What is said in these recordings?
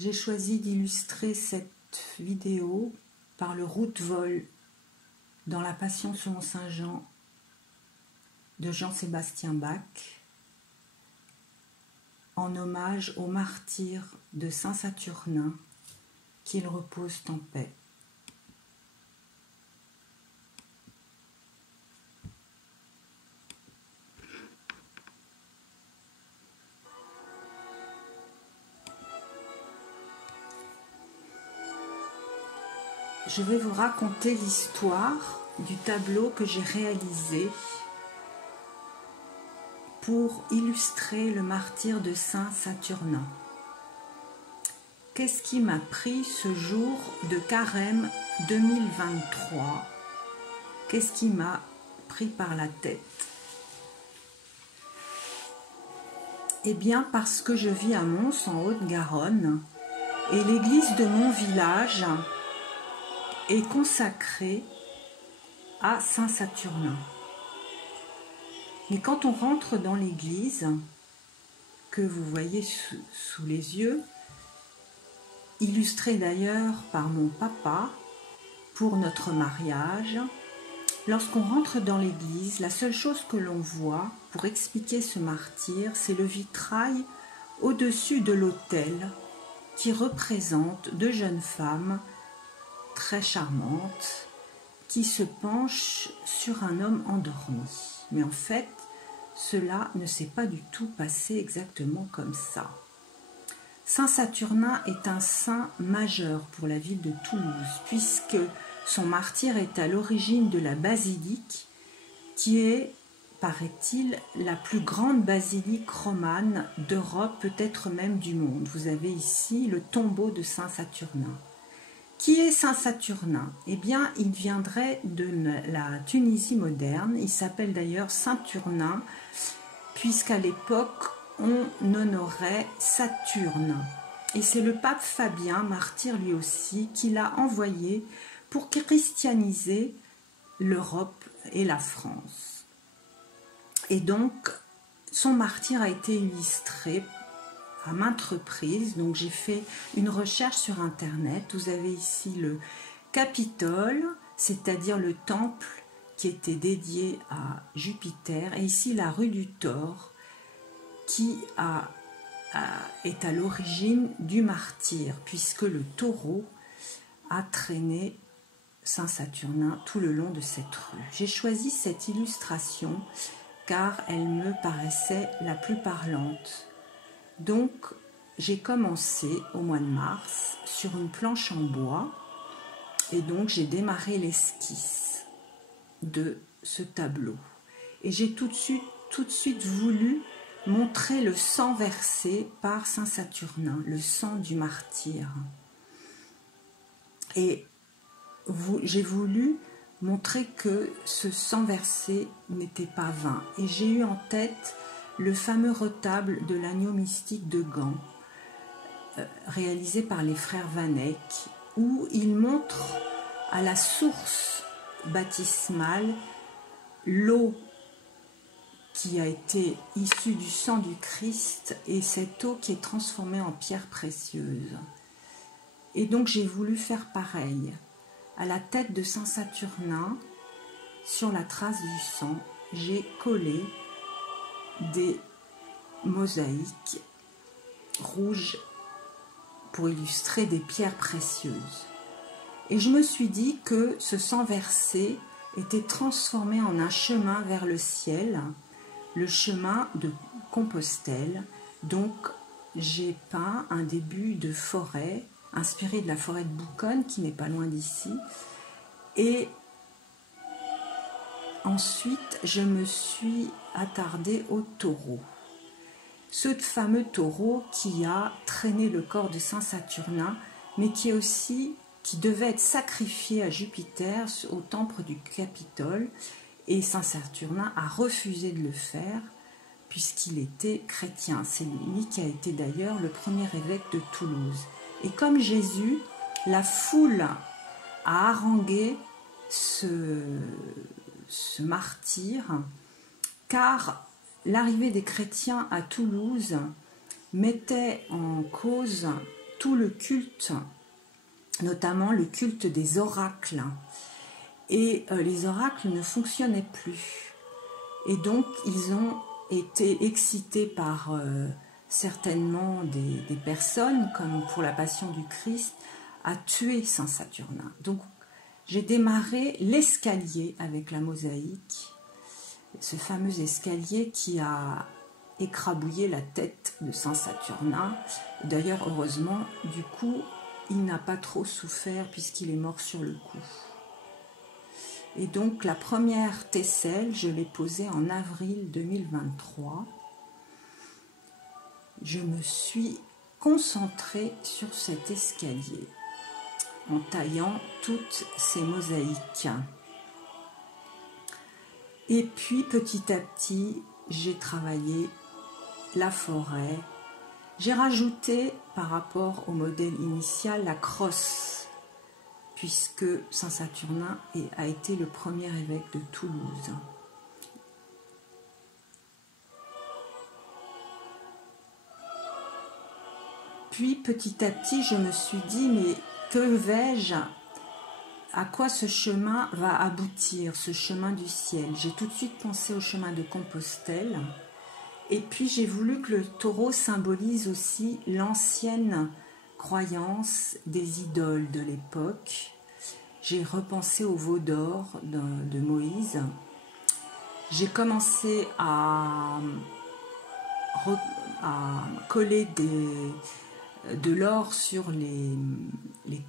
J'ai choisi d'illustrer cette vidéo par le route-vol dans la Passion selon saint Jean de Jean-Sébastien Bach, en hommage aux martyrs de Saint-Saturnin, qu'ils reposent en paix. Je vais vous raconter l'histoire du tableau que j'ai réalisé pour illustrer le martyre de Saint-Saturnin. Qu'est-ce qui m'a pris ce jour de carême 2023? Qu'est-ce qui m'a pris par la tête? Eh bien, parce que je vis à Mons, en Haute-Garonne, et l'église de mon village est consacrée à Saint-Saturnin. Mais quand on rentre dans l'église, que vous voyez sous les yeux, illustrée d'ailleurs par mon papa pour notre mariage, lorsqu'on rentre dans l'église, la seule chose que l'on voit pour expliquer ce martyr, c'est le vitrail au-dessus de l'autel qui représente deux jeunes femmes très charmantes qui se penchent sur un homme endormi. Mais en fait, cela ne s'est pas du tout passé exactement comme ça. Saint-Saturnin est un saint majeur pour la ville de Toulouse, puisque son martyre est à l'origine de la basilique, qui est, paraît-il, la plus grande basilique romane d'Europe, peut-être même du monde. Vous avez ici le tombeau de Saint-Saturnin. Qui est Saint-Saturnin? Eh bien, il viendrait de la Tunisie moderne. Il s'appelle d'ailleurs Saturnin, puisqu'à l'époque, on honorait Saturne. Et c'est le pape Fabien, martyr lui aussi, qui l'a envoyé pour christianiser l'Europe et la France. Et donc, son martyre a été illustré à maintes reprises. Donc j'ai fait une recherche sur internet. Vous avez ici le Capitole, c'est-à-dire le temple qui était dédié à Jupiter, et ici la rue du Thor qui est à l'origine du martyre, puisque le taureau a traîné Saint-Saturnin tout le long de cette rue. J'ai choisi cette illustration car elle me paraissait la plus parlante. Donc, j'ai commencé au mois de mars sur une planche en bois et donc j'ai démarré l'esquisse de ce tableau. Et j'ai tout de suite voulu montrer le sang versé par Saint-Saturnin, le sang du martyr. Et j'ai voulu montrer que ce sang versé n'était pas vain. Et j'ai eu en tête le fameux retable de l'agneau mystique de Gand, réalisé par les frères Van Eyck, où ils montrent à la source baptismale l'eau qui a été issue du sang du Christ et cette eau qui est transformée en pierre précieuse. Et donc j'ai voulu faire pareil. À la tête de Saint-Saturnin, sur la trace du sang, j'ai collé des mosaïques rouges pour illustrer des pierres précieuses. Et je me suis dit que ce sang versé était transformé en un chemin vers le ciel, le chemin de Compostelle. Donc j'ai peint un début de forêt, inspiré de la forêt de Bouconne, qui n'est pas loin d'ici. Et ensuite, je me suis attardée au taureau. Ce fameux taureau qui a traîné le corps de Saint-Saturnin, mais qui devait être sacrifié à Jupiter au temple du Capitole. Et Saint-Saturnin a refusé de le faire, puisqu'il était chrétien. C'est lui qui a été d'ailleurs le premier évêque de Toulouse. Et comme Jésus, la foule a harangué ce martyr, car l'arrivée des chrétiens à Toulouse mettait en cause tout le culte, notamment le culte des oracles. Et les oracles ne fonctionnaient plus. Et donc, ils ont été excités par certainement des personnes, comme pour la Passion du Christ, à tuer Saint Saturnin. Donc, j'ai démarré l'escalier avec la mosaïque, ce fameux escalier qui a écrabouillé la tête de Saint Saturnin. D'ailleurs, heureusement, du coup, il n'a pas trop souffert puisqu'il est mort sur le coup. Et donc, la première tesselle, je l'ai posée en avril 2023. Je me suis concentrée sur cet escalier en taillant toutes ces mosaïques. Et puis, petit à petit, j'ai travaillé la forêt. J'ai rajouté, par rapport au modèle initial, la crosse, puisque Saint Saturnin a été le premier évêque de Toulouse. Puis, petit à petit, je me suis dit, mais que vais-je? À quoi ce chemin va aboutir, ce chemin du ciel? J'ai tout de suite pensé au chemin de Compostelle. Et puis, j'ai voulu que le taureau symbolise aussi l'ancienne croyance des idoles de l'époque. J'ai repensé au veau d'or de Moïse. J'ai commencé à coller de l'or sur les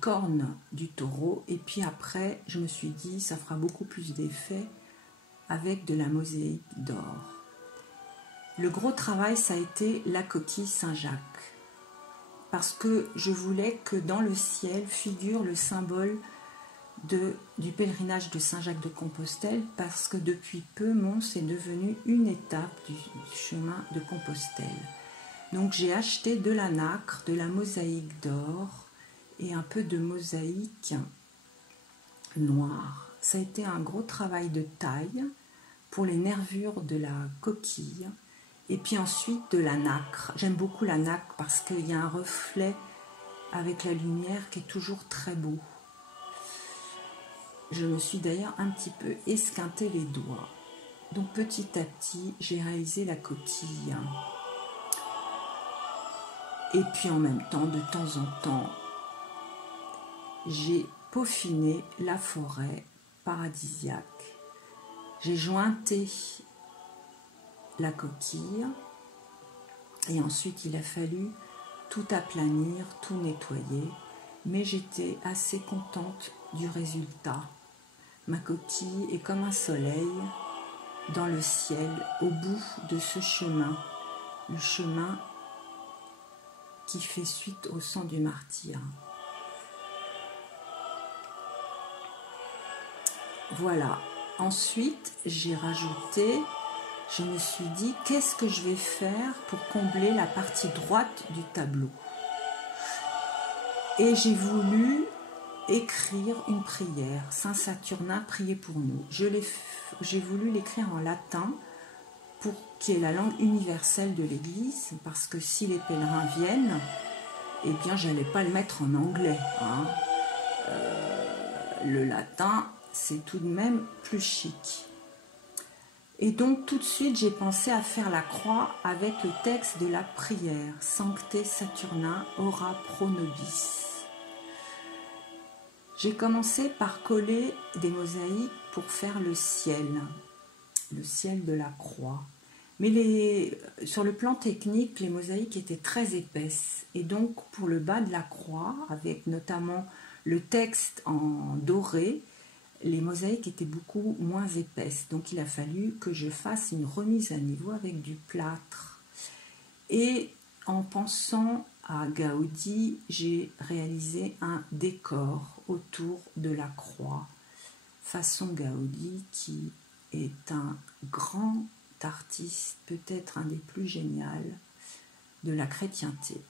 cornes du taureau. Et puis après, je me suis dit, ça fera beaucoup plus d'effet avec de la mosaïque d'or. Le gros travail, ça a été la coquille Saint-Jacques. Parce que je voulais que dans le ciel figure le symbole du pèlerinage de Saint-Jacques de Compostelle, parce que depuis peu, Mons est devenu une étape du chemin de Compostelle. Donc j'ai acheté de la nacre, de la mosaïque d'or et un peu de mosaïque noire. Ça a été un gros travail de taille pour les nervures de la coquille. Et puis ensuite de la nacre. J'aime beaucoup la nacre parce qu'il y a un reflet avec la lumière qui est toujours très beau. Je me suis d'ailleurs un petit peu esquinté les doigts. Donc petit à petit, j'ai réalisé la coquille. Et puis en même temps, de temps en temps, j'ai peaufiné la forêt paradisiaque. J'ai jointé la coquille et ensuite il a fallu tout aplanir, tout nettoyer, mais j'étais assez contente du résultat. Ma coquille est comme un soleil dans le ciel au bout de ce chemin, le chemin qui fait suite au sang du martyr. Voilà. Ensuite, j'ai rajouté, je me suis dit, qu'est-ce que je vais faire pour combler la partie droite du tableau? Et j'ai voulu écrire une prière. Saint Saturnin, priez pour nous. J'ai voulu l'écrire en latin, pour qui est la langue universelle de l'Église, parce que si les pèlerins viennent, eh bien, je n'allais pas le mettre en anglais. Hein. Le latin, c'est tout de même plus chic. Et donc, tout de suite, j'ai pensé à faire la croix avec le texte de la prière, Sancte Saturnin, ora pro nobis. J'ai commencé par coller des mosaïques pour faire le ciel de la croix. Mais sur le plan technique, les mosaïques étaient très épaisses. Et donc, pour le bas de la croix, avec notamment le texte en doré, les mosaïques étaient beaucoup moins épaisses. Donc, il a fallu que je fasse une remise à niveau avec du plâtre. Et en pensant à Gaudi, j'ai réalisé un décor autour de la croix, façon Gaudi, qui est un grand artiste, peut-être un des plus géniaux de la chrétienté.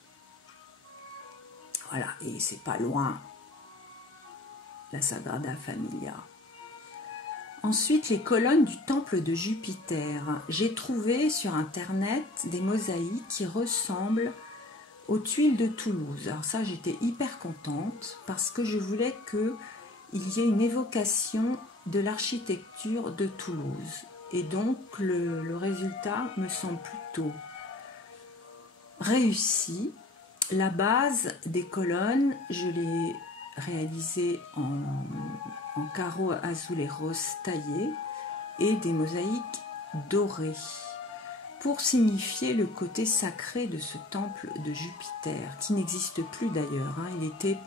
Voilà, et c'est pas loin la Sagrada Familia. Ensuite, les colonnes du temple de Jupiter. J'ai trouvé sur internet des mosaïques qui ressemblent aux tuiles de Toulouse. Alors ça, j'étais hyper contente parce que je voulais qu'il y ait une évocation de l'architecture de Toulouse. Et donc, le résultat me semble plutôt réussi. La base des colonnes, je l'ai réalisée en carreaux azul et rose taillés et des mosaïques dorées pour signifier le côté sacré de ce temple de Jupiter, qui n'existe plus d'ailleurs. Il était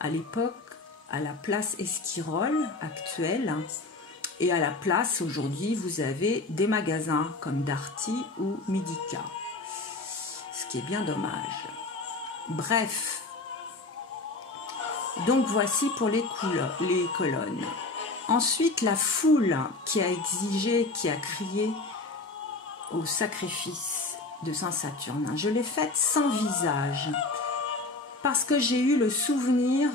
à l'époque à la place Esquirol actuelle, et à la place aujourd'hui vous avez des magasins comme Darty ou Midica, ce qui est bien dommage. Bref, donc voici pour les colonnes. Ensuite, la foule qui a exigé, qui a crié au sacrifice de Saint-Saturnin. Je l'ai faite sans visage, parce que j'ai eu le souvenir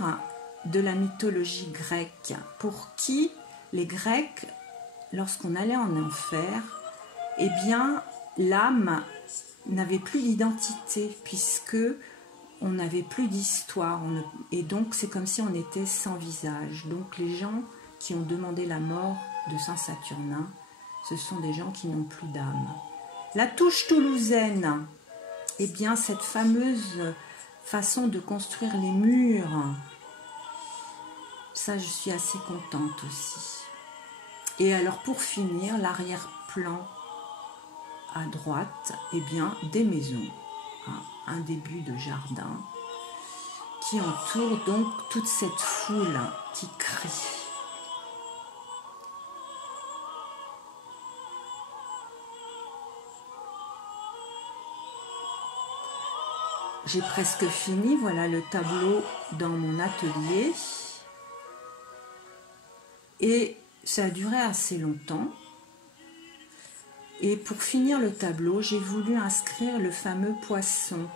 de la mythologie grecque, pour qui les Grecs, lorsqu'on allait en enfer, eh bien, l'âme n'avait plus d'identité, puisque on n'avait plus d'histoire, et donc c'est comme si on était sans visage. Donc les gens qui ont demandé la mort de Saint-Saturnin, ce sont des gens qui n'ont plus d'âme. La touche toulousaine, eh bien cette fameuse façon de construire les murs, ça je suis assez contente aussi. Et alors pour finir, l'arrière-plan à droite, eh bien des maisons, un début de jardin qui entoure donc toute cette foule qui crie. J'ai presque fini, voilà le tableau dans mon atelier. Et ça a duré assez longtemps. Et pour finir le tableau, j'ai voulu inscrire le fameux poisson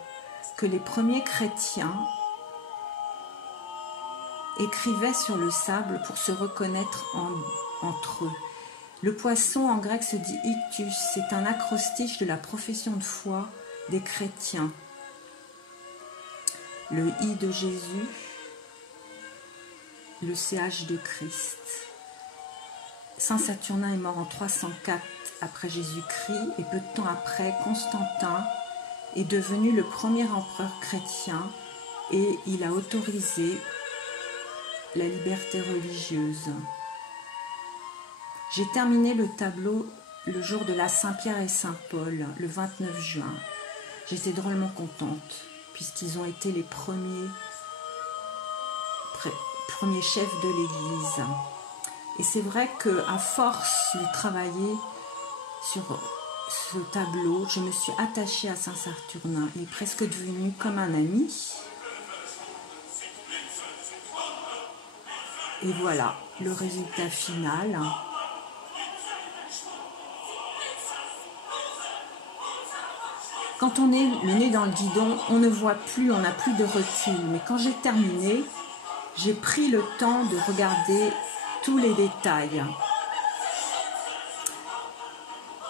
que les premiers chrétiens écrivaient sur le sable pour se reconnaître entre eux. Le poisson en grec se dit ictus, c'est un acrostiche de la profession de foi des chrétiens. Le I de Jésus, le CH de Christ. Saint Saturnin est mort en 304 après Jésus-Christ, et peu de temps après, Constantin est devenu le premier empereur chrétien et il a autorisé la liberté religieuse. J'ai terminé le tableau le jour de la Saint-Pierre et Saint-Paul, le 29 juin. J'étais drôlement contente, puisqu'ils ont été les premiers chefs de l'Église. Et c'est vrai qu'à force de travailler sur ce tableau, je me suis attachée à Saint-Saturnin. Il est presque devenu comme un ami. Et voilà le résultat final. Quand on est le nez dans le guidon, on ne voit plus, on n'a plus de recul. Mais quand j'ai terminé, j'ai pris le temps de regarder tous les détails.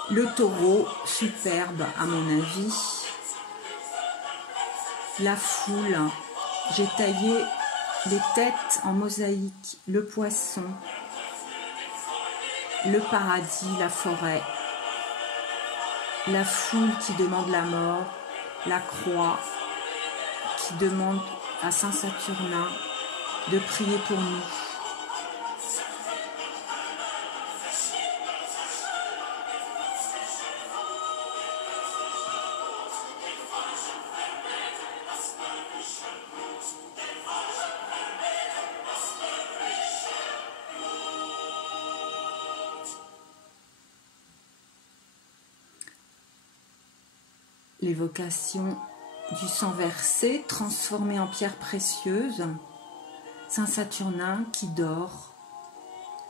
Le taureau, superbe à mon avis. La foule, j'ai taillé les têtes en mosaïque, le poisson, le paradis, la forêt, la foule qui demande la mort, la croix qui demande à Saint Saturnin de prier pour nous. L'évocation du sang versé, transformé en pierre précieuse, Saint Saturnin qui dort,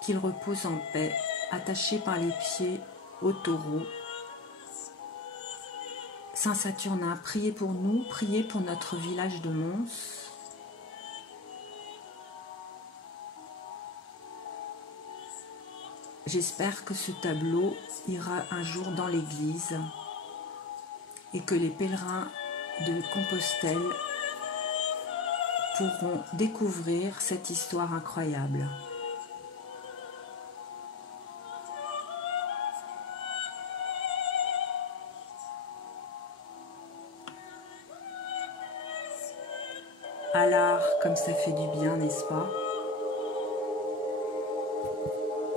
qu'il repose en paix, attaché par les pieds au taureau. Saint Saturnin, priez pour nous, priez pour notre village de Mons. J'espère que ce tableau ira un jour dans l'église et que les pèlerins de Compostelle pourront découvrir cette histoire incroyable. À l'art, comme ça fait du bien, n'est-ce pas?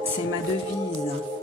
C'est ma devise.